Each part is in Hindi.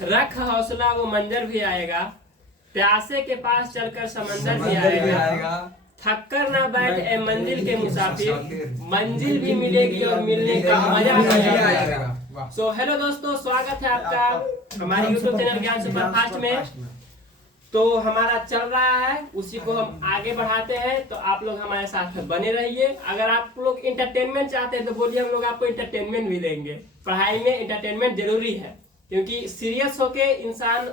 रख हौसला वो मंजर भी आएगा, प्यासे के पास चलकर समंदर भी आएगा, थककर ना बैठ ए मंजिल के मुसाफिर, मंजिल भी मिलेगी और मिलने का मजा भी आएगा। सो हेलो दोस्तों, स्वागत है आपका हमारे YouTube चैनल ज्ञान सुपरफास्ट में। तो हमारा चल रहा है, उसी को हम आगे बढ़ाते हैं, तो आप लोग हमारे साथ बने रहिए। अगर आप लोग इंटरटेनमेंट चाहते हैं तो बोलिए, हम लोग आपको इंटरटेनमेंट भी देंगे। पढ़ाई में इंटरटेनमेंट जरूरी है, क्योंकि सीरियस होके इंसान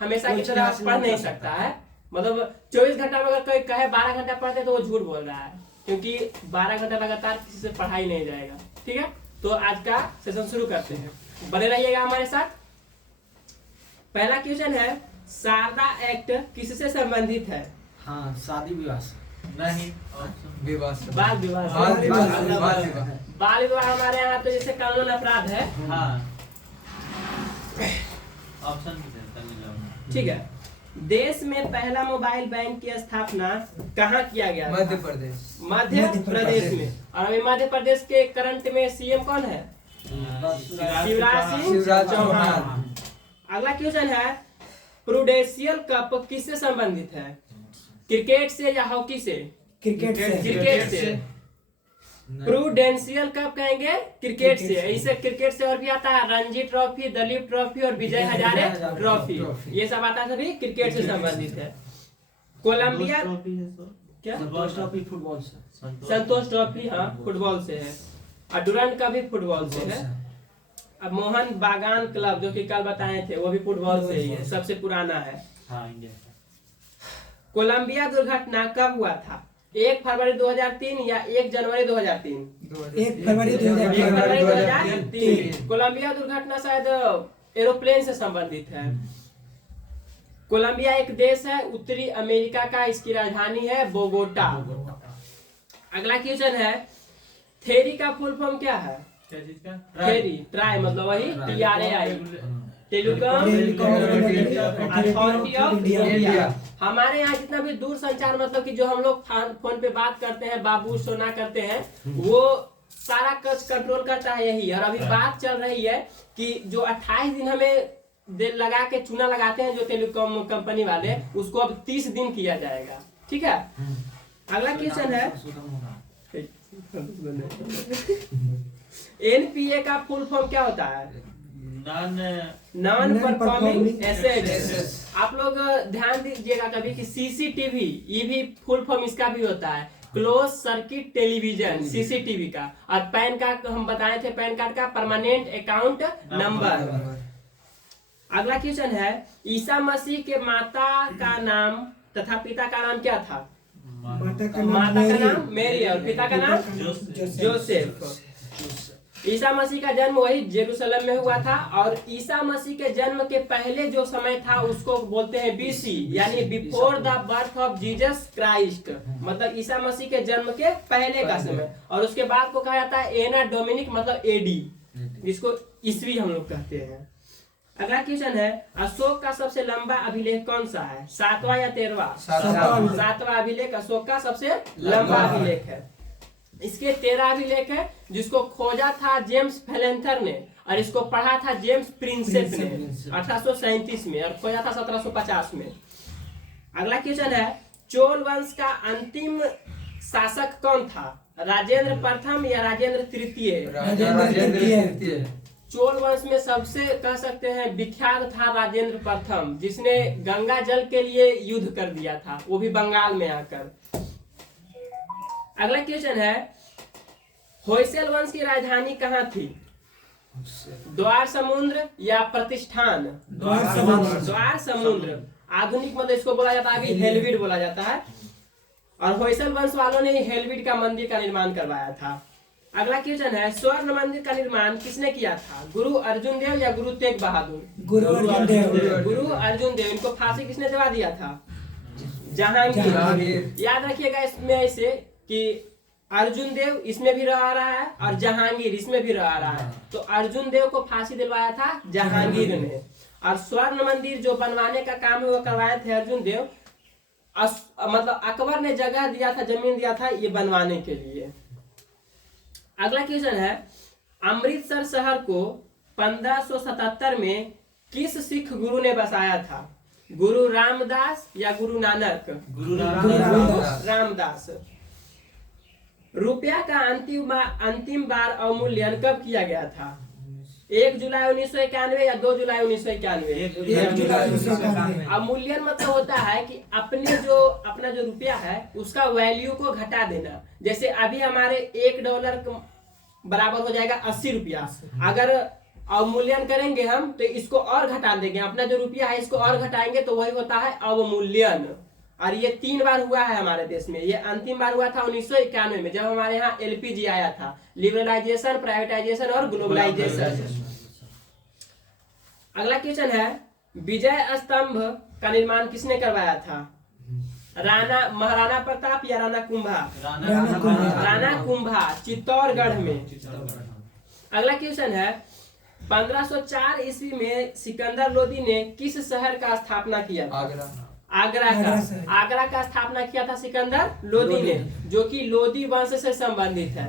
हमेशा की तरह पढ़ नहीं सकता है। मतलब 24 घंटा में अगर कोई कहे 12 घंटा पढ़ते तो वो झूठ बोल रहा है, क्योंकि 12 घंटा लगातार किसी से पढ़ाई नहीं जाएगा। ठीक है, तो आज का सेशन शुरू करते हैं, बने रहिएगा हमारे साथ। पहला क्वेश्चन है, शारदा एक्ट किससे संबंधित है? हाँ, शादी विवाह नहीं, बाल विवाह। बाल विवाह हमारे यहाँ तो जैसे कानून अपराध है। हाँ, ऑप्शन ठीक है। देश में पहला मोबाइल बैंक की स्थापना कहाँ किया गया? मध्य प्रदेश। मध्य प्रदेश में। और अभी मध्य प्रदेश के करंट में सीएम कौन है? शिवराज सिंह चौहान। अगला क्वेश्चन है, प्रूडेंशियल कप किससे संबंधित है? क्रिकेट से या हॉकी से? क्रिकेट से। प्रूडेंशियल कप कहेंगे क्रिकेट से। इसे क्रिकेट से और भी आता है रणजी ट्रॉफी, दलीप ट्रॉफी और विजय हजारे ट्रॉफी। ये सब आता है, सभी क्रिकेट से संबंधित है। कोलंबिया क्या? फुटबॉल से। संतोष ट्रॉफी हाँ फुटबॉल से है, और डुरंड का भी फुटबॉल से है। अब मोहन बागान क्लब जो कि कल बताए थे, वो भी फुटबॉल से ही है, सबसे पुराना है। हाँ, इंडिया का। कोलंबिया दुर्घटना कब हुआ था? 1 फरवरी 2003 या 1 जनवरी 2003? 1 फरवरी 2003। कोलंबिया दुर्घटना शायद एरोप्लेन से संबंधित है। कोलंबिया एक देश है उत्तरी अमेरिका का, इसकी राजधानी है बोगोटा। अगला क्वेश्चन है, थेरी का फुल फॉर्म क्या है? थेरी ट्राई मतलब वही TRAI, telecom authority of India. हमारे यहाँ जितना भी दूर संचार मतलब कि जो हम लोग फोन पे बात करते हैं, बाबू सोना करते हैं, वो सारा कुछ कंट्रोल करता है यही। और अभी बात चल रही है कि जो 28 दिन हमें लगा के चूना लगाते हैं जो टेलीकॉम कंपनी वाले, उसको अब 30 दिन किया जाएगा। ठीक है, अगला क्वेश्चन है, NPA का फुल फॉर्म क्या होता है? Non performing assets. आप लोग ध्यान दीजिएगा कभी कि CCTV, ये भी फुल फॉर्म इसका भी होता है, क्लोज सर्किट टेलीविजन, CCTV का। और पैन कार्ड हम बताए थे, पैन कार्ड का परमानेंट अकाउंट नंबर। अगला क्वेश्चन है, ईसा मसीह के माता का नाम तथा पिता का नाम क्या था? माता का नाम मेरी और पिता का नाम जोसेफ। ईसा मसीह का जन्म वही जेरूशलेम में हुआ था, और ईसा मसीह के जन्म के पहले जो समय था उसको बोलते हैं BC, यानी before the birth of Jesus Christ, मतलब ईसा मसीह के जन्म के पहले का समय। और उसके बाद को कहा जाता है एना डोमिनिक, मतलब AD, जिसको ईस्वी हम लोग कहते हैं। अगला क्वेश्चन है, अशोक का सबसे लंबा अभिलेख कौन सा है? 7वां या 13वां? 7वां अभिलेख अशोक का सबसे लंबा अभिलेख है। इसके 13 अभिलेख है, जिसको खोजा था जेम्स फेलेंथर ने, और इसको पढ़ा था जेम्स प्रिंसेप ने 1837 में, और खोजा था 1750 में। अगला क्वेश्चन है, चोल वंश का अंतिम शासक कौन था? राजेंद्र प्रथम या राजेंद्र तृतीय? चोल वंश में सबसे कह सकते हैं विख्यात था राजेंद्र प्रथम, जिसने गंगा जल के लिए युद्ध कर दिया था, वो भी बंगाल में आकर। अगला क्वेश्चन है, होयसल वंश की राजधानी कहाँ थी? द्वार समुद्र या प्रतिष्ठान? द्वार समुद्र। आधुनिक मतलब इसको बोला जाता है, अभी हेलविड बोला जाता है। और होयसल वंश वालों ने ही हेलविड का मंदिर का निर्माण करवाया था। अगला क्वेश्चन है, स्वर्ण मंदिर का निर्माण किसने किया था? गुरु अर्जुन देव या गुरु तेग बहादुर? गुरु अर्जुन देव। इनको फांसी किसने दिला दिया था? जहांगीर। याद रखिएगा इसमें ऐसे कि अर्जुन देव इसमें भी रहा है और जहांगीर इसमें भी रहा है, तो अर्जुन देव को फांसी दिलवाया था जहांगीर ने। और स्वर्ण मंदिर जो बनवाने का काम है वो करवाए थे अर्जुन देव। मतलब अकबर ने जगह दिया था, जमीन दिया था ये बनवाने के लिए। अगला क्वेश्चन है, अमृतसर शहर को 1577 में किस सिख गुरु ने बसाया था? गुरु रामदास या गुरु नानक? गुरु रामदास। रुपया का अंतिम बार अवमूल्यन कब किया गया था? 1 जुलाई 1991 या 2 जुलाई 1991? 1 जुलाई 1991। अवमूल्यन मतलब होता है कि अपना जो रुपया है उसका वैल्यू को घटा देना। जैसे अभी हमारे $1 बराबर हो जाएगा 80 रुपया। अगर अवमूल्यन करेंगे हम तो इसको और घटा देंगे, अपना जो रुपया है इसको और घटाएंगे तो वही होता है अवमूल्यन। और ये 3 बार हुआ है हमारे देश में। ये अंतिम बार हुआ था 1991 में, जब हमारे यहाँ LPG आया था, लिबरलाइजेशन, प्राइवेटाइजेशन और ग्लोबलाइजेशन। अगला क्वेश्चन है, विजय स्तंभ का निर्माण किसने करवाया था? महाराणा प्रताप या राणा कुंभा? राणा कुंभा, चित्तौड़गढ़ में। अगला क्वेश्चन है, 1504 ईस्वी में सिकंदर लोदी ने किस शहर का स्थापना किया था? आगरा का स्थापना किया था सिकंदर लोदी ने, जो कि लोदी वंश से संबंधित है।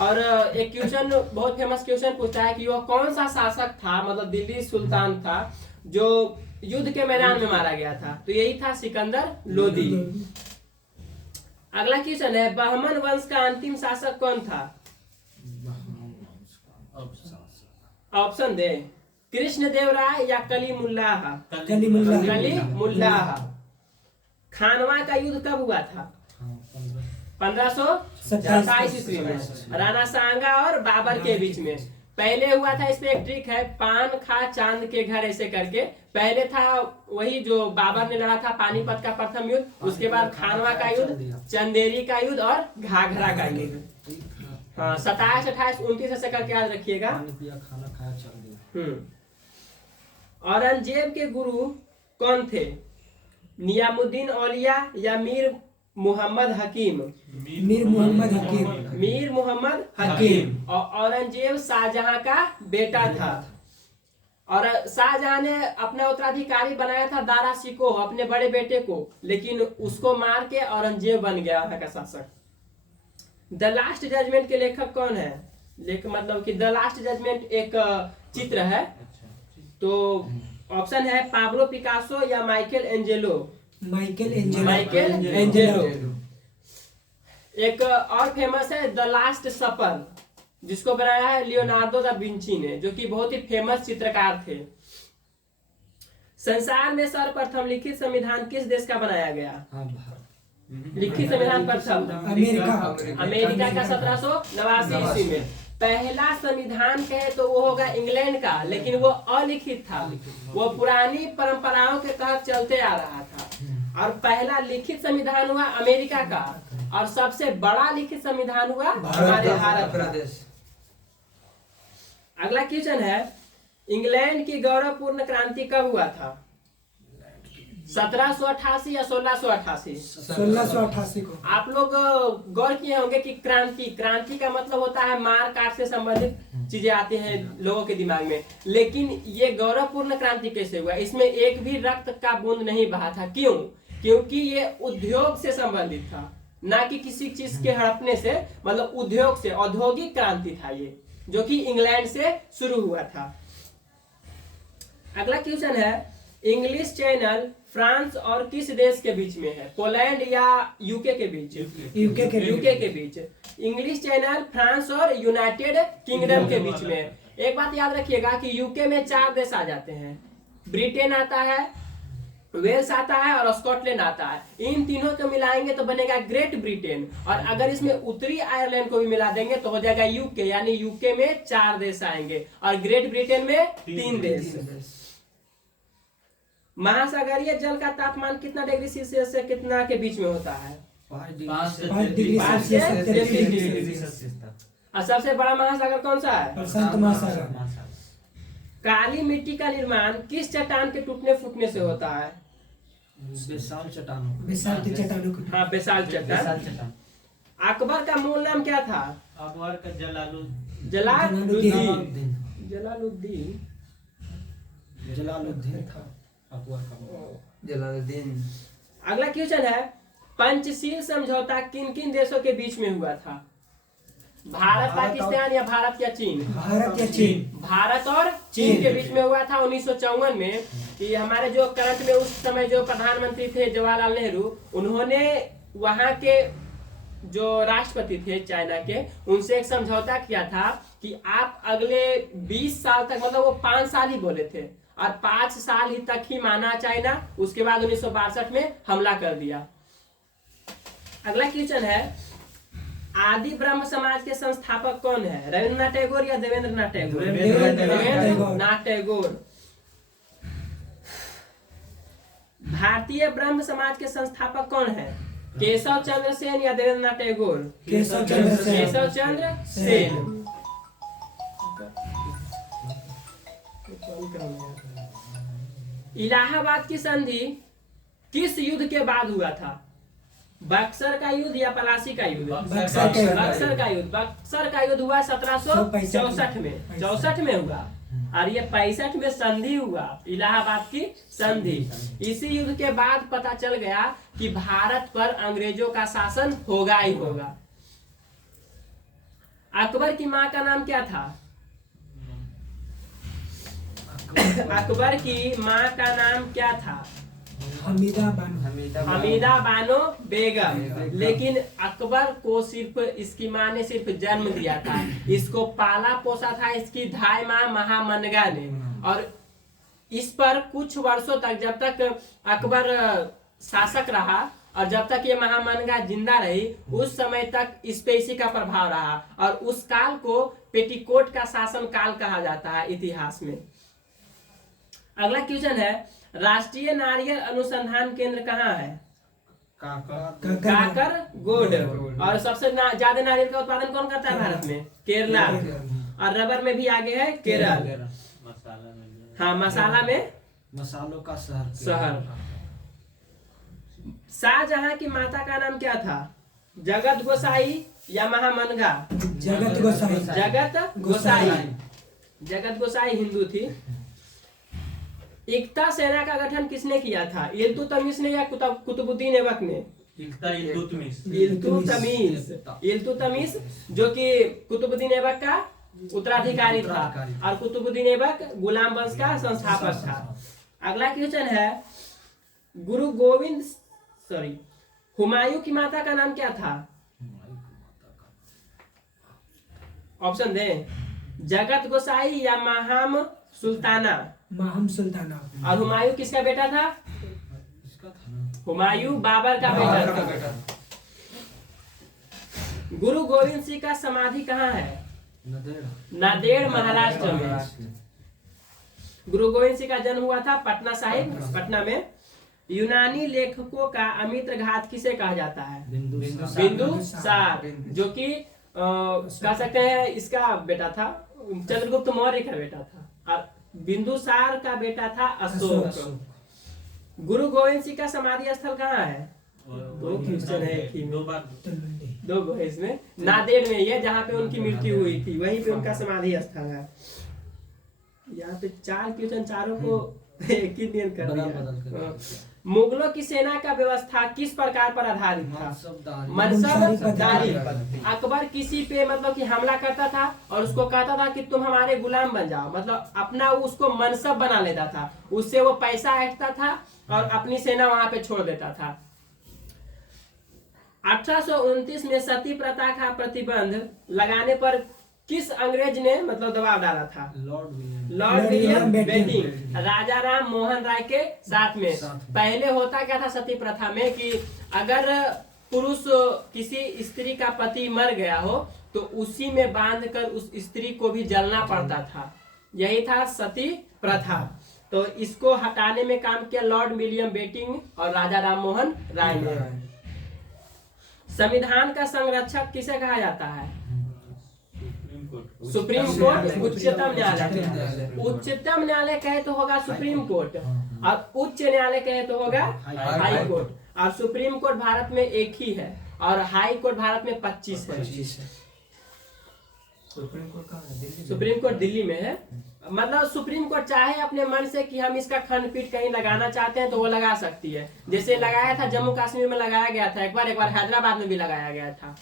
और एक क्वेश्चन, बहुत फेमस क्वेश्चन पूछता है कि वह कौन सा शासक था, मतलब दिल्ली सुल्तान था, जो युद्ध के मैदान में मारा गया था? तो यही था सिकंदर लोदी। अगला क्वेश्चन है, बहमन वंश का अंतिम शासक कौन था? ऑप्शन दे, कृष्णदेव राय या कली मुल्लाह। खानवा का युद्ध कब हुआ था? 1527 ईस्वी में, राणा सांगा और बाबर के बीच में। पहले हुआ था, इसमें एक ट्रिक है, पान खा चांद के घर ऐसे करके। पहले था वही जो बाबर ने लड़ा था पानीपत का प्रथम युद्ध, उसके बाद खानवा का युद्ध, चंदेरी का युद्ध और घाघरा का युद्ध। हाँ, 27, 28, 29 ऐसे करके याद रखिएगा। खाना खाया चल दिया। औरंगजेब के गुरु कौन थे? नियामुद्दीन औलिया या मीर मोहम्मद हकीम? मीर मोहम्मद हकीम। और औरंगजेब शाहजहां का बेटा था। और शाहजहां ने अपना उत्तराधिकारी बनाया था दारा शिकोह, अपने बड़े बेटे को, लेकिन उसको मार के औरंगजेब बन गया वहां का शासक। द लास्ट जजमेंट के लेखक कौन है? मतलब कि द लास्ट जजमेंट एक चित्र है। तो ऑप्शन है पाब्लो पिकासो या माइकल एंजेलो? एक और फेमस है द लास्ट सपर, जिसको बनाया है लियोनार्डो दा विंची ने, जो कि बहुत ही फेमस चित्रकार थे। संसार में सर्वप्रथम लिखित संविधान किस देश का बनाया गया? लिखित संविधान प्रथम अमेरिका का 1789 ईस्वी में। पहला संविधान कहे तो वो होगा इंग्लैंड का, लेकिन वो अलिखित था, वो पुरानी परंपराओं के तहत चलते आ रहा था। और पहला लिखित संविधान हुआ अमेरिका का, और सबसे बड़ा लिखित संविधान हुआ हमारे भारत प्रदेश। अगला क्वेश्चन है, इंग्लैंड की गौरवपूर्ण क्रांति कब हुआ था? 1788 या 1688? 1688 को। आप लोग गौर किए होंगे कि क्रांति का मतलब होता है मार काट से संबंधित चीजें आती हैं लोगों के दिमाग में, लेकिन ये गौरवपूर्ण क्रांति कैसे हुआ? इसमें एक भी रक्त का बूंद नहीं बहा था। क्यों? क्योंकि ये उद्योग से संबंधित था, ना कि किसी चीज के हड़पने से, मतलब उद्योग से, औद्योगिक क्रांति था ये, जो कि इंग्लैंड से शुरू हुआ था। अगला क्वेश्चन है, इंग्लिश चैनल फ्रांस और किस देश के बीच में है? पोलैंड या यूके के बीच? यूके के बीच। इंग्लिश चैनल फ्रांस और यूनाइटेड किंगडम के बीच में। एक बात याद रखिएगा कि यूके में 4 देश आ जाते हैं, ब्रिटेन आता है, वेल्स आता है और स्कॉटलैंड आता है। इन तीनों को मिलाएंगे तो बनेगा ग्रेट ब्रिटेन, और अगर इसमें उत्तरी आयरलैंड को भी मिला देंगे तो हो जाएगा यूके, यानी यूके में 4 देश आएंगे और ग्रेट ब्रिटेन में 3 देश। महासागरीय जल का तापमान कितना डिग्री सेल्सियस से कितना के बीच में होता है? 5 डिग्री सेल्सियस। और सबसे बड़ा महासागर कौन सा है? प्रशांत महासागर। काली मिट्टी का निर्माण किस चट्टान के टूटने फूटने से होता है? बेसाल्ट चट्टानों। हाँ, बेसाल्ट चट्टान। अकबर का मूल नाम क्या था? अकबर का जलालुद्दीन। अगला क्वेश्चन है, पंचशील समझौता किन किन देशों के बीच में हुआ था? भारत पाकिस्तान या भारत या चीन? भारत या चीन? भारत और चीन के बीच में हुआ था 1954 में कि हमारे जो करंट में उस समय जो प्रधानमंत्री थे जवाहरलाल नेहरू, उन्होंने वहां के जो राष्ट्रपति थे चाइना के, उनसे एक समझौता किया था कि आप अगले 20 साल तक, मतलब वो 5 साल ही बोले थे और 5 साल ही तक ही माना चाइना। उसके बाद 1962 में हमला कर दिया। अगला क्वेश्चन है, आदि ब्रह्म समाज के संस्थापक कौन है? रविन्द्रनाथ टैगोर या देवेंद्रनाथ टैगोर? देवेंद्रनाथ टैगोर। भारतीय ब्रह्म समाज के संस्थापक कौन है? केशव चंद्र सेन या देवेंद्रनाथ टैगोर? केशव चंद्र सेन। केशव चंद्र सेन। इलाहाबाद की संधि किस युद्ध के बाद हुआ था? बक्सर का युद्ध या पलासी का युद्ध? बक्सर का युद्ध। बक्सर का युद्ध हुआ 1764 में, 64 में हुआ और ये 65 में संधि हुआ, इलाहाबाद की संधि। इसी युद्ध के बाद पता चल गया कि भारत पर अंग्रेजों का शासन होगा ही होगा। अकबर की माँ का नाम क्या था? अकबर की माँ का नाम क्या था? हमीदा बानो बेगम। लेकिन अकबर को सिर्फ इसकी माँ ने सिर्फ जन्म दिया था, इसको पाला पोसा था इसकी धाई माँ महामनगा ने। और इस पर कुछ वर्षों तक, जब तक अकबर शासक रहा और जब तक ये महामनगा जिंदा रही, उस समय तक इस पे इसी का प्रभाव रहा और उस काल को पेटीकोट का शासन काल कहा जाता है इतिहास में। अगला क्वेश्चन है, राष्ट्रीय नारियल अनुसंधान केंद्र कहाँ है? काकरगोड। और सबसे ज्यादा नारियल का उत्पादन कौन करता है भारत में? केरला। और रबर में भी आगे है केरल। हाँ, मसाला में मसालों का शहर। शाहजहां की माता का नाम क्या था? जगत गोसाई या महामनगा? जगत गोसाई। जगत गोसाई। जगत गोसाई हिंदू थी। एकता सेना का गठन किसने किया था? इल्तुतमिश ने या कुतुबुद्दीन ऐबक ने? इल्तुतमिश, जो कि कुतुबुद्दीन ऐबक का उत्तराधिकारी था और कुतुबुद्दीन ऐबक गुलाम वंश का संस्थापक था। अगला क्वेश्चन है, हुमायूं की माता का नाम क्या था? ऑप्शन दे, जगत गोसाई या माहम सुल्ताना? माहम सुल्ताना। और हुमायूं किसका बेटा था? हुमायूं बाबर का बेटा था। गुरु गोविंद सिंह का समाधि कहाँ है? नांदेड़ महाराष्ट्र में। गुरु गोविंद सिंह का जन्म हुआ था पटना साहिब, पटना में। यूनानी लेखकों का अमित्र घात किसे कहा जाता है? बिंदुसार, जो कि कह सकते हैं इसका बेटा था, चंद्रगुप्त मौर्य का बेटा था। और बिंदुसार का बेटा था अशोक। गुरु गोविंद सिंह का समाधि स्थल कहाँ है? दो क्वेश्चन है, दो इसमें। नांदेड़ में ये जहाँ पे उनकी मृत्यु हुई थी, वहीं पे उनका समाधि स्थल है। यहाँ पे 4 क्वेश्चन, चारों को एक ही नियम कर दिया। मुगलों की सेना का व्यवस्था किस प्रकार पर आधारित था? मनसबदारी। अकबर किसी पे मतलब कि हमला करता था और उसको कहता था कि तुम हमारे गुलाम बन जाओ, मतलब अपना उसको मनसब बना लेता था, उससे वो पैसा हटता था और अपनी सेना वहां पे छोड़ देता था। 1829 में सती प्रथा का प्रतिबंध लगाने पर किस अंग्रेज ने मतलब दबाव डाला था? लॉर्ड विलियम बेंटिंग, राजा राम मोहन राय के साथ में। पहले होता क्या था सती प्रथा में कि अगर पुरुष किसी स्त्री का पति मर गया हो तो उसी में बांधकर उस स्त्री को भी जलना पड़ता था, यही था सती प्रथा। तो इसको हटाने में काम किया लॉर्ड विलियम बेंटिंग और राजा राम मोहन राय ने। संविधान का संरक्षक किसे कहा जाता है? सुप्रीम कोर्ट, उच्चतम न्यायालय। उच्चतम न्यायालय कहे तो होगा सुप्रीम कोर्ट और उच्च न्यायालय कहे तो होगा हाई कोर्ट। और सुप्रीम कोर्ट भारत में एक ही है और हाई कोर्ट भारत में 25 है। सुप्रीम कोर्ट दिल्ली में है। मतलब सुप्रीम कोर्ट चाहे अपने मन से कि हम इसका खंडपीठ कहीं लगाना चाहते हैं तो वो लगा सकती है। जैसे लगाया था जम्मू कश्मीर में लगाया गया था एक बार हैदराबाद में भी लगाया गया था।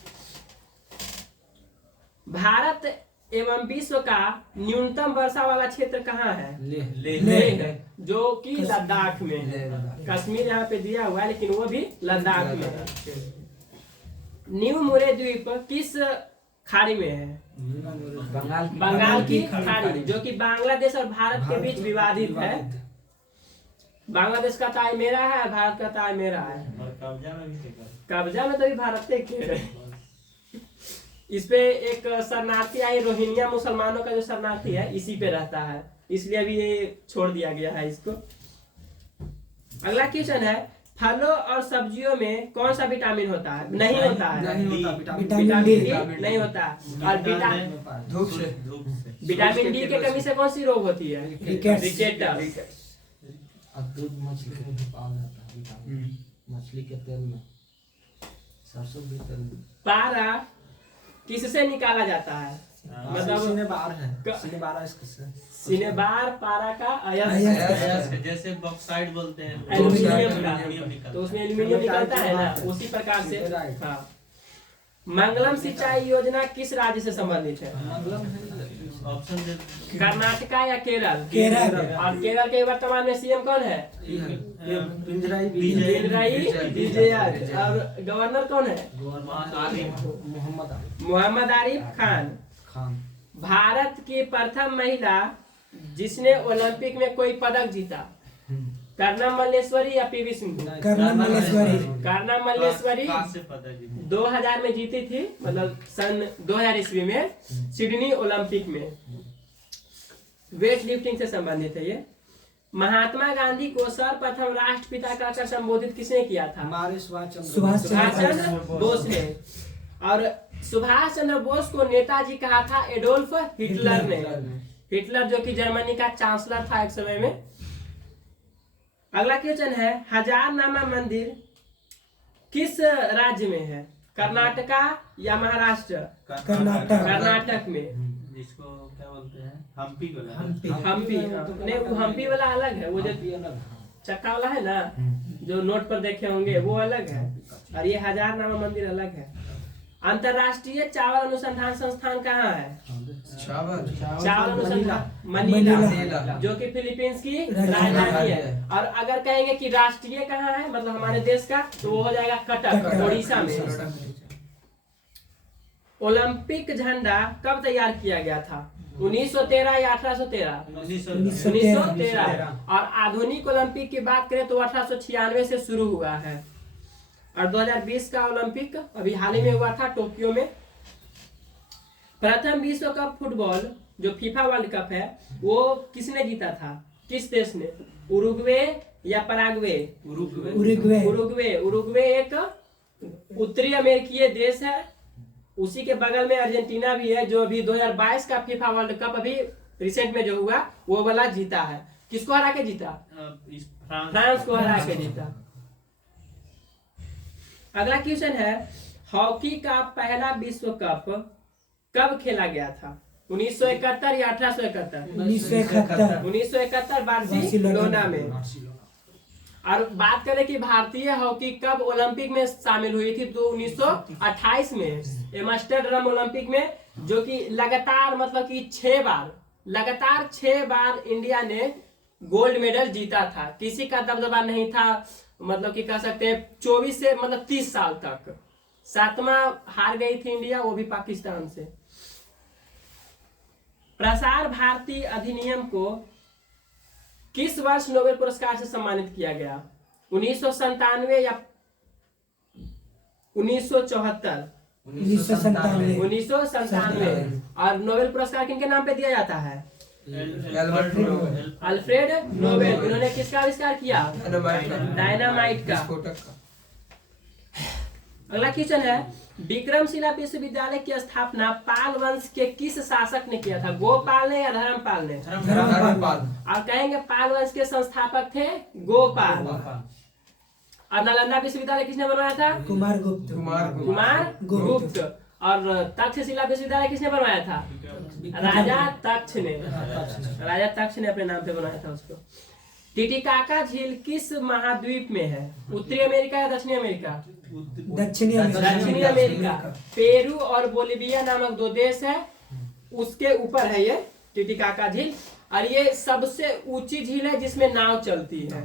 भारत एवं विश्व का न्यूनतम वर्षा वाला क्षेत्र कहाँ है? लेह लेह, जो कि लद्दाख में है। कश्मीर यहाँ पे दिया हुआ है लेकिन वो भी लद्दाख में है। न्यू मुरे द्वीप किस खाड़ी में है? बंगाल की खाड़ी, जो कि बांग्लादेश और भारत के बीच विवादित है। बांग्लादेश का ताई मेरा है, भारत का ताई मेरा है। और कब्जा में भी कब्जा में तो भी भारत के इस पे एक शरणार्थी आई, रोहिंग्या मुसलमानों का जो शरणार्थी है इसी पे रहता है, इसलिए अभी ये छोड़ दिया गया है इसको। अगला क्वेश्चन है, फलों और सब्जियों में कौन सा विटामिन होता है? नहीं होता है, विटामिन डी नहीं होता। और धूप से विटामिन डी के कमी से कौन सी रोग होती है? रिकेट्स। दूध मछली को भी पाला जाता है विटामिन। मछली के तेल में, सरसों भी तेल में। पारा किससे निकाला जाता है? मतलब सिनेबार पारा का अयस्क, जैसे बॉक्साइड बोलते हैं, एल्यूमिनियम का, निकलता तो उसमें एल्यूमिनियम निकलता है ना, उसी प्रकार से। हाँ। मंगलम सिंचाई योजना किस राज्य से संबंधित है? ऑप्शन दे। कर्नाटका या केरल? केरल। और केरल के वर्तमान में सीएम कौन है? पिंजराई विजयन। और गवर्नर कौन है? मोहम्मद आरिफ खान। भारत की प्रथम महिला जिसने ओलंपिक में कोई पदक जीता? कर्णम मल्लेश्वरी या पीवी सिंधु? कर्णम मल्लेश्वरी। कर्णम मल्लेश्वरी कहाँ से पता है? 2000 में जीती थी, मतलब सन 2000 ईस्वी में सिडनी ओलंपिक में। वेट लिफ्टिंग से संबंधित है ये। महात्मा गांधी को सर्वप्रथम राष्ट्रपिता कहकर संबोधित किसने किया था? हमारे सुभाष चंद्र बोस ने। और सुभाष चंद्र बोस को नेताजी कहा था एडोल्फ हिटलर ने। हिटलर जो कि जर्मनी का चांसलर था एक समय में। अगला क्वेश्चन है, हजारनामा मंदिर किस राज्य में है? कर्नाटका या महाराष्ट्र? कर्नाटक में। जिसको क्या बोलते हैं? हम्पी वाला। हम्पी। नहीं, वो हम्पी वाला अलग है, वो जो चक्का वाला है ना, जो नोट पर देखे होंगे वो अलग है, और ये हजारनामा मंदिर अलग है। अंतरराष्ट्रीय चावल अनुसंधान संस्थान कहाँ है? चावल अनुसंधान मनीला, जो कि फिलीपींस की राजधानी है। और अगर कहेंगे कि राष्ट्रीय कहाँ है, मतलब हमारे देश का, तो वो हो जाएगा कटक, उड़ीसा में। ओलंपिक झंडा कब तैयार किया गया था? 1913 या 1813? 1913। और आधुनिक ओलंपिक की बात करें तो 1896 से शुरू हुआ है। और 2020 का ओलंपिक अभी हाल ही में हुआ था टोक्यो में। प्रथम विश्व कप फुटबॉल जो फीफा वर्ल्ड कप है वो किसने जीता था? किस देश ने? उरुग्वे या पराग्वे? उरुग्वे एक उत्तरी अमेरिकी देश है। उसी के बगल में अर्जेंटीना भी है, जो अभी 2022 का फीफा वर्ल्ड कप अभी रिसेंट में जो हुआ वो वाला जीता है। किसको हरा के जीता? फ्रांस को हरा के जीता। अगला क्वेश्चन है, हॉकी का पहला विश्व कप कब खेला गया था? 1971 या 1871? 1971 बार्सिलोना में। और बात करें कि भारतीय हॉकी कब ओलंपिक में शामिल हुई थी, तो 1928 में एम्स्टर्डम ओलंपिक में, जो कि लगातार मतलब कि 6 बार इंडिया ने गोल्ड मेडल जीता था। किसी का दबदबा नहीं था, मतलब कि कह सकते हैं 24 से मतलब 30 साल तक। 7वां हार गई थी इंडिया, वो भी पाकिस्तान से। प्रसार भारती अधिनियम को किस वर्ष नोबेल पुरस्कार से सम्मानित किया गया? 1997 या 1974? 1997। और नोबेल पुरस्कार किनके नाम पे दिया जाता है? Alfred Nobel. इन्होंने किसका आविष्कार किया? डायनामाइट का। अगला क्वेश्चन है, विक्रमशिला विश्वविद्यालय की स्थापना पाल वंश के किस शासक ने किया था? गोपाल ने या धर्मपाल ने? और कहेंगे पाल वंश के संस्थापक थे गोपाल। और नालंदा विश्वविद्यालय किसने बनवाया था? कुमार गुप्त। और तक्षशिला विश्वविद्यालय किसने बनवाया था? राजा तक्ष ने अपने नाम पे बनाया था उसको। टिटिकाका झील किस महाद्वीप में है? उत्तरी अमेरिका या दक्षिणी अमेरिका? दक्षिणी दक्षिणी अमेरिका। पेरू और बोलिविया नामक दो देश है, उसके ऊपर है ये टिटिकाका झील, और ये सबसे ऊंची झील है जिसमें नाव चलती है।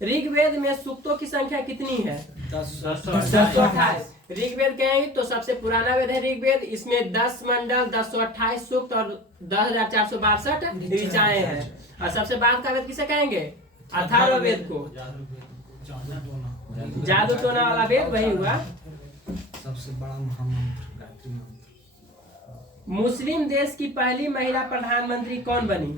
ऋग्वेद में सूक्तों की संख्या कितनी है? 1028। ऋग्वेद कहेंगे तो सबसे पुराना वेद है ऋग्वेद, इसमें 10 मंडल, 1028 सूक्त और 10,462 ऋचाएं हैं। और सबसे बाद का वेद किसे कहेंगे? अथर्ववेद को। जादू टोना वाला वेद वही हुआ। सबसे बड़ा महामंत्र गायत्री मंत्र। मुस्लिम देश की पहली महिला प्रधानमंत्री कौन बनी?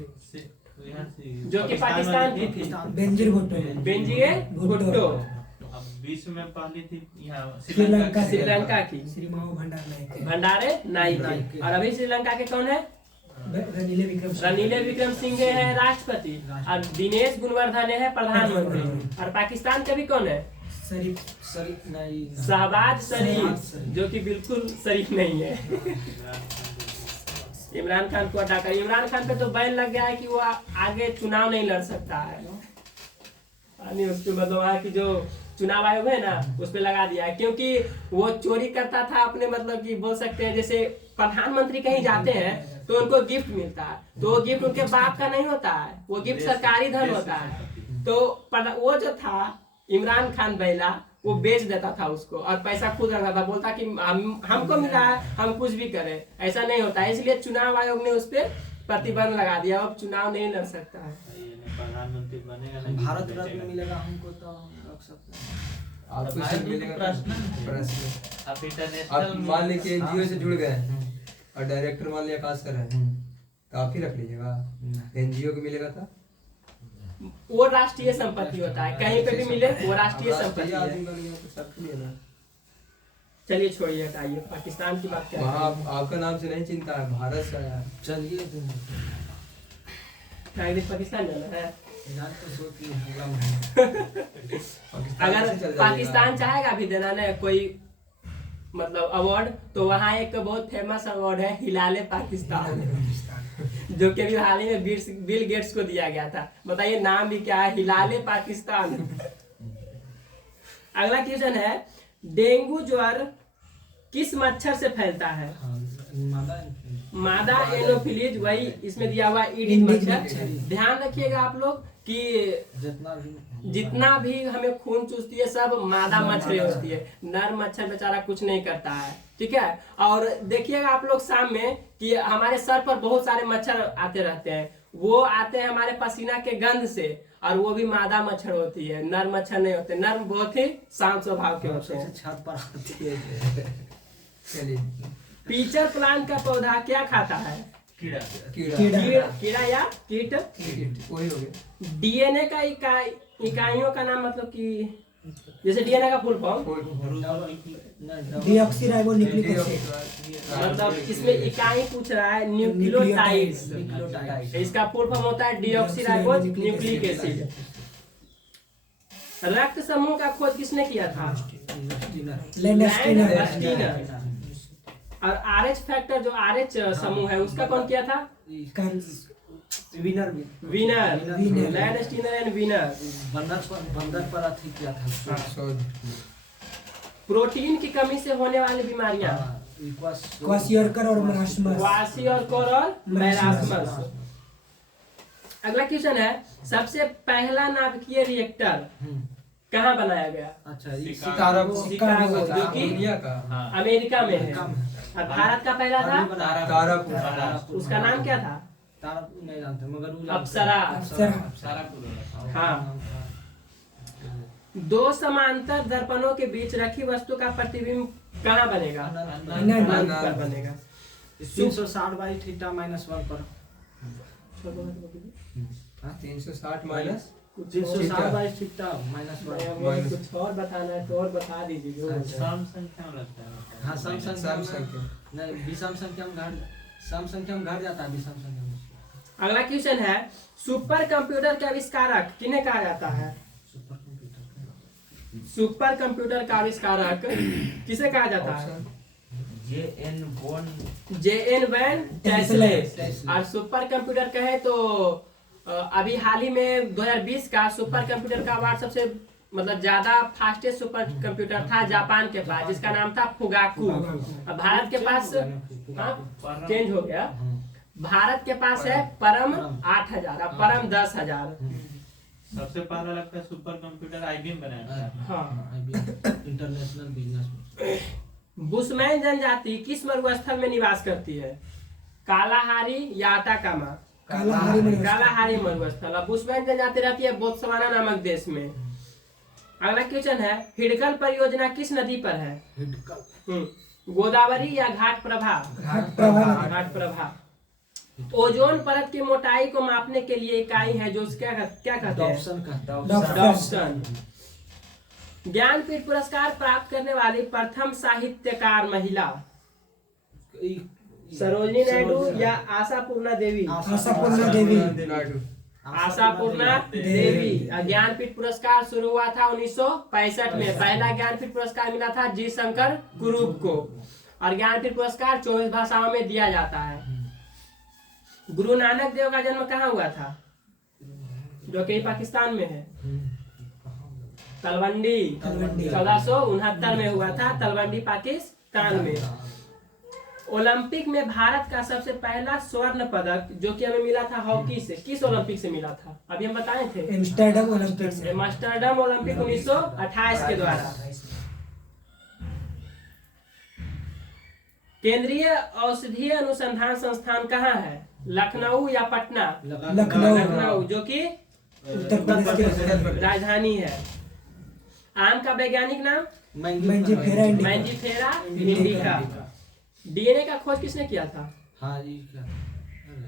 जो कि पाकिस्तान की थी। बेनजीर भुट्टो। बेनजीर भुट्टो। अब विश्व में पहली थी यहाँ श्रीलंका की श्री माओ भंडारे नायके। और अभी श्रीलंका के कौन है? रनील विक्रम सिंह है राष्ट्रपति, और दिनेश गुणवर्धन है प्रधानमंत्री। और पाकिस्तान के भी कौन है? शहबाज शरीफ, जो कि बिल्कुल शरीफ नहीं है। इमरान खान को हटाकर, इमरान खान पे तो बैन लग गया है कि वो आगे चुनाव नहीं लड़ सकता है। उसके मतलब वहाँ की जो चुनाव आयोग है ना, उस पे लगा दिया है, क्योंकि वो चोरी करता था अपने, मतलब कि बोल सकते हैं जैसे प्रधानमंत्री कहीं जाते हैं तो उनको गिफ्ट मिलता है, तो वो गिफ्ट उनके बाप का नहीं होता है, वो गिफ्ट सरकारी धन होता है। तो वो जो था इमरान खान बैला, वो बेच देता था उसको और पैसा खुद रखता था, बोलता कि हमको मिला है, हम कुछ भी करें। ऐसा नहीं होता है, इसलिए चुनाव आयोग ने उस पर प्रतिबंध लगा दिया, अब चुनाव नहीं लड़ सकता है। प्रधानमंत्री बनेगा नहीं, भारत रत्न मिलेगा हमको तो हम रख सकते हैं। आपको सिर्फ मिलेगा प्रश्न। आप इंटरनेशनल आप मान लीजिए एनजीओ से जुड़ गए और डायरेक्टर मान लिया आकाश कर रहे हैं, तो आप ही रख लीजिएगा। एनजीओ को मिलेगा था, वो राष्ट्रीय संपत्ति होता है, कहीं पे भी मिले वो राष्ट्रीय संपत्ति है। चलिए छोड़िए, हटाइए, पाकिस्तान की बात करें। वहाँ आपका नाम से नहीं चिंता है, भारत से आया। चलिए पाकिस्तान जाना है। अगर चल पाकिस्तान चाहेगा भी देना ना कोई मतलब अवार्ड, तो वहाँ एक बहुत फेमस अवार्ड है हिलाले पाकिस्तान, जो कि अभी हाल ही में बिल गेट्स को दिया गया था। बताइए नाम भी क्या है? हिलाले पाकिस्तान। अगला क्वेश्चन है, डेंगू ज्वर किस मच्छर से फैलता है? मादा एनोफिलीज, वही इसमें दिया हुआ ईडिस मच्छर। ध्यान रखिएगा आप लोग कि जितना भी हमें खून चूसती है सब मादा मच्छर होती है, नर मच्छर बेचारा कुछ नहीं करता है, ठीक है। और देखिएगा आप लोग शाम में कि हमारे सर पर बहुत सारे मच्छर आते रहते हैं, वो आते हैं हमारे पसीना के गंध से, और वो भी मादा मच्छर होती है, नर मच्छर नहीं होते। नर बहुत ही शांत स्वभाव के होते हैं। छत पर आती है। चलिए, पीचर प्लांट का पौधा क्या खाता है? कीड़ा। कीड़ा या कीट। वही हो गया। डीएनए का इकाइयों का नाम, मतलब कि जैसे डीएनए का फुल फॉर्म, डीऑक्सीराइबोन्यूक्लिक एसिड। मतलब इसमें इकाई पूछ रहा है, न्यूक्लियोटाइड्स। इसका फुल फॉर्म होता है डीऑक्सीराइबोन्यूक्लिक एसिड। रक्त समूह का खोज किसने किया था? लैंडस्टीनर। और RH फैक्टर जो RH समूह है उसका कौन किया था? विनर। Landsteiner and winner. बंदर पर अथी किया था। प्रोटीन की कमी से होने वाली बीमारियां, क्वाशियोरकर और मरासमस। क्वाशियोरकर और मरासमस। अगला क्वेश्चन है, सबसे पहला नाभिकीय रिएक्टर कहाँ बनाया गया? अच्छा, शिकागो, जो कि अमेरिका में है। और भारत का पहला था तारापुर। उसका नाम क्या था? नहीं जानते, मगर अप्सरा। हाँ। दो समांतर दर्पणों के बीच रखी वस्तु का प्रतिबिंब कहाँ बनेगा? अनंत पर बनेगा। 360/θ -1 पर। 360 माइनस 360/θ -1। कुछ और बताना है तो और बता दीजिए। सम संख्या में लगता है। हाँ, सम संख्या नहीं, विषम संख्या में घट जाता है विषम संख्या में। अगला क्वेश्चन है, सुपर कंप्यूटर के आविष्कारक किन्हें कहा जाता है? सुपर कंप्यूटर का आविष्कारक किसे कहा जाता है? J.N. Van Tesla. और सुपर कंप्यूटर कहे तो अभी हाल ही में 2020 का सुपर कंप्यूटर का अवार्ड सबसे मतलब ज्यादा फास्टेस्ट सुपर कंप्यूटर था जापान के पास, जिसका नाम था फुगाकू। अब भारत के पास चेंज हो गया, भारत के पास है परम 8000, अब परम 10,000। सबसे पहला लगता है सुपर कंप्यूटर आईबीएम बनाया था। हाँ, इंटरनेशनल बिजनेस। बुशमैन जनजाति किस मरुस्थल में निवास करती है? कालाहारी या आटाकामा? कालाहारी मरुस्थल। अब बुशमैन जनजाति रहती है बोत्सवाना नामक देश में। अगला क्वेश्चन है, हिडकल परियोजना किस नदी पर है? गोदावरी या घाट प्रभा? घाट प्रभा। ओजोन परत की मोटाई को मापने के लिए इकाई है जो क्या कहते हैं? डॉप्सन। ज्ञानपीठ पुरस्कार प्राप्त करने वाली प्रथम साहित्यकार महिला? सरोजिनी नायडू या आशापूर्णा देवी? आशापूर्णा देवी। आशापूर्णा देवी। ज्ञानपीठ पुरस्कार शुरू हुआ था 1965 में। पहला ज्ञानपीठ पुरस्कार मिला था जी शंकर कुरूप को, और ज्ञानपीठ पुरस्कार 24 भाषाओं में दिया जाता है। गुरु नानक देव का जन्म कहाँ हुआ था, जो कि पाकिस्तान में है? तलवंडी। 1469 में हुआ था, तलवंडी पाकिस्तान में। ओलंपिक में भारत का सबसे पहला स्वर्ण पदक जो कि हमें मिला था हॉकी से, किस ओलंपिक से मिला था? अभी हम बताए थे, एम्स्टर्डम ओलंपिक से। एम्स्टर्डम ओलंपिक 1928 के द्वारा। केंद्रीय औषधीय अनुसंधान संस्थान कहाँ है? लखनऊ या पटना? लखनऊ, जो कि उत्तर प्रदेश की राजधानी है। आम का वैज्ञानिक नाम? Mangifera indica. डीएनए का खोज किसने किया था?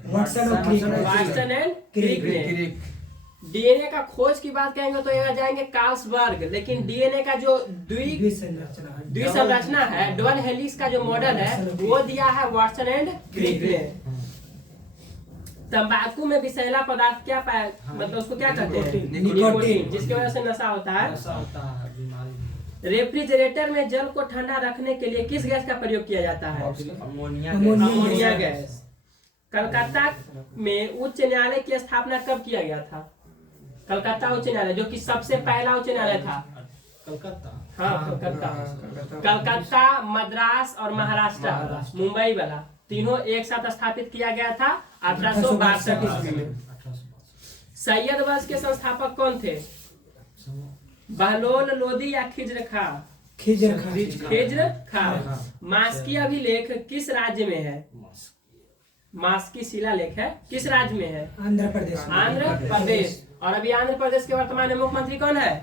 वाटसन एंड क्रिक ने। डीएनए का खोज की बात कहेंगे तो यहाँ जाएंगे कार्लसबर्ग, लेकिन डीएनए का जो द्विसंरचना है, डबल हेलिक्स का जो मॉडल है, वो दिया है वाटसन एंड क्रिक ने। तंबाकू में विषैला पदार्थ क्या पाया, मतलब उसको क्या कहते हैं? निकोटीन, जिसकी वजह से नशा होता है। रेफ्रिजरेटर में जल को ठंडा रखने के लिए किस गैस का प्रयोग किया जाता है? Ammonia gas. कलकत्ता में उच्च न्यायालय की स्थापना कब किया गया था? कलकत्ता उच्च न्यायालय, जो कि सबसे पहला उच्च न्यायालय था। कलकत्ता, मद्रास और महाराष्ट्र, मुंबई वाला, तीनों एक साथ स्थापित किया गया था 1862 ईस्वी में। सैयद वंश के संस्थापक कौन थे? बहलोल लोदी या खिज्र खा? मास्की अभिलेख किस राज्य में है? मास्की शिलालेख है किस राज्य में है? आंध्र प्रदेश। और अभी आंध्र प्रदेश के वर्तमान मुख्यमंत्री कौन है?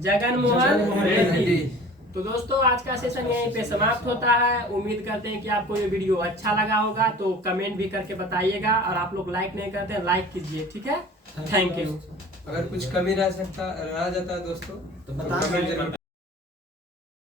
जगन मोहन रेड्डी। तो दोस्तों, आज का सेशन यहीं पे समाप्त होता है। उम्मीद करते हैं कि आपको ये वीडियो अच्छा लगा होगा, तो कमेंट भी करके बताइएगा, और आप लोग लाइक नहीं करते हैं लाइक कीजिए, ठीक है? Thank you. अगर कुछ कमी रह जाता है दोस्तों तो बता